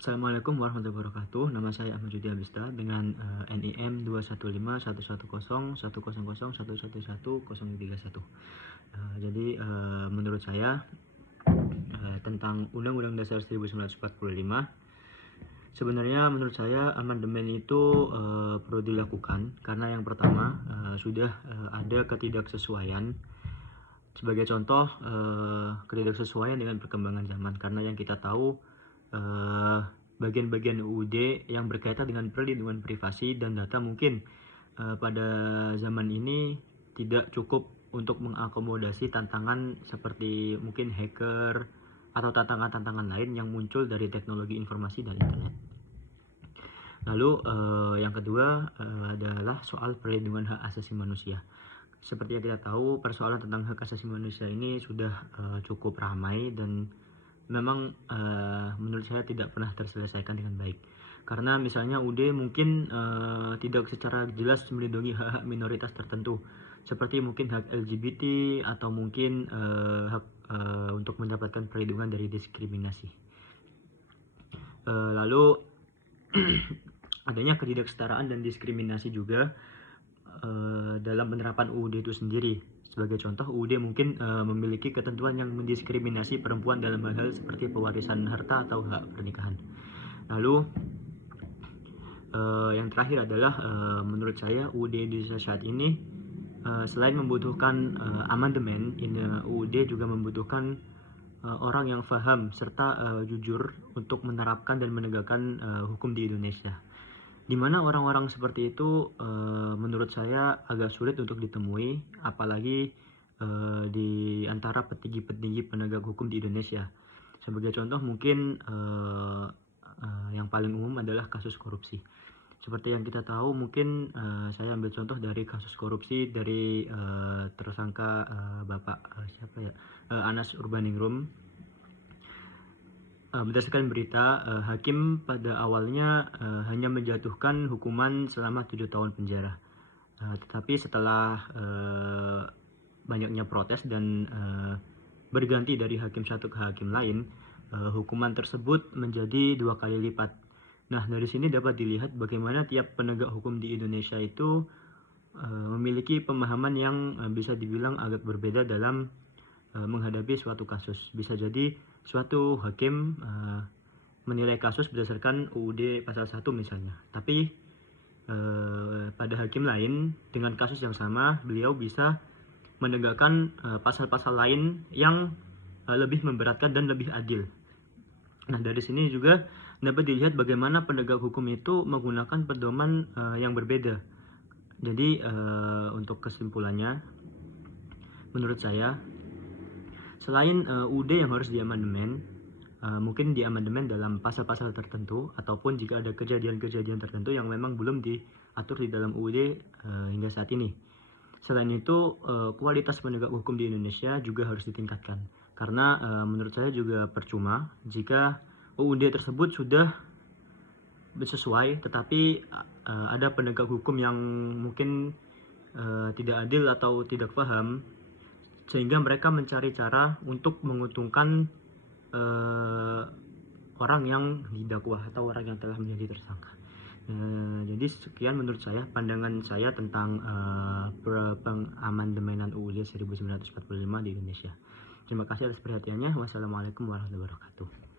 Assalamualaikum warahmatullahi wabarakatuh. Nama saya Ahmad Yudi Abista dengan NIM 21511010011111031. Jadi menurut saya tentang Undang-Undang Dasar 1945, sebenarnya menurut saya amandemen itu perlu dilakukan karena yang pertama sudah ada ketidaksesuaian. Sebagai contoh, ketidaksesuaian dengan perkembangan zaman, karena yang kita tahu bagian-bagian UUD yang berkaitan dengan perlindungan privasi dan data mungkin pada zaman ini tidak cukup untuk mengakomodasi tantangan seperti mungkin hacker atau tantangan-tantangan lain yang muncul dari teknologi informasi dan internet. Lalu yang kedua adalah soal perlindungan hak asasi manusia. Seperti yang kita tahu, persoalan tentang hak asasi manusia ini sudah cukup ramai dan memang menurut saya tidak pernah terselesaikan dengan baik. Karena misalnya UUD mungkin tidak secara jelas melindungi hak-hak minoritas tertentu, seperti mungkin hak LGBT atau mungkin hak untuk mendapatkan perlindungan dari diskriminasi. Lalu adanya ketidaksetaraan dan diskriminasi juga dalam penerapan UUD itu sendiri. Sebagai contoh, UUD mungkin memiliki ketentuan yang mendiskriminasi perempuan dalam hal seperti pewarisan harta atau hak pernikahan. Lalu yang terakhir adalah menurut saya UUD Indonesia saat ini selain membutuhkan amandemen, UUD juga membutuhkan orang yang paham serta jujur untuk menerapkan dan menegakkan hukum di Indonesia. Di mana orang-orang seperti itu menurut saya agak sulit untuk ditemui, apalagi di antara petinggi-petinggi penegak hukum di Indonesia. Sebagai contoh mungkin yang paling umum adalah kasus korupsi. Seperti yang kita tahu, mungkin saya ambil contoh dari kasus korupsi dari tersangka Bapak Anas Urbaningrum. Berdasarkan berita, hakim pada awalnya hanya menjatuhkan hukuman selama 7 tahun penjara. Tetapi setelah banyaknya protes dan berganti dari hakim satu ke hakim lain, hukuman tersebut menjadi 2 kali lipat. Nah, dari sini dapat dilihat bagaimana tiap penegak hukum di Indonesia itu memiliki pemahaman yang bisa dibilang agak berbeda dalam menghadapi suatu kasus. Bisa jadi suatu hakim menilai kasus berdasarkan UUD pasal 1 misalnya, tapi pada hakim lain dengan kasus yang sama, beliau bisa menegakkan pasal-pasal lain yang lebih memberatkan dan lebih adil. Nah, dari sini juga dapat dilihat bagaimana penegak hukum itu menggunakan pedoman yang berbeda. Jadi untuk kesimpulannya, menurut saya selain UUD yang harus diamandemen, mungkin diamandemen dalam pasal-pasal tertentu, ataupun jika ada kejadian-kejadian tertentu yang memang belum diatur di dalam UUD hingga saat ini. Selain itu, kualitas penegak hukum di Indonesia juga harus ditingkatkan. Karena menurut saya juga percuma jika UUD tersebut sudah sesuai, tetapi ada penegak hukum yang mungkin tidak adil atau tidak paham, sehingga mereka mencari cara untuk menguntungkan orang yang didakwa atau orang yang telah menjadi tersangka. Jadi sekian menurut saya pandangan saya tentang pengamandemenan UUD 1945 di Indonesia. Terima kasih atas perhatiannya. Wassalamualaikum warahmatullahi wabarakatuh.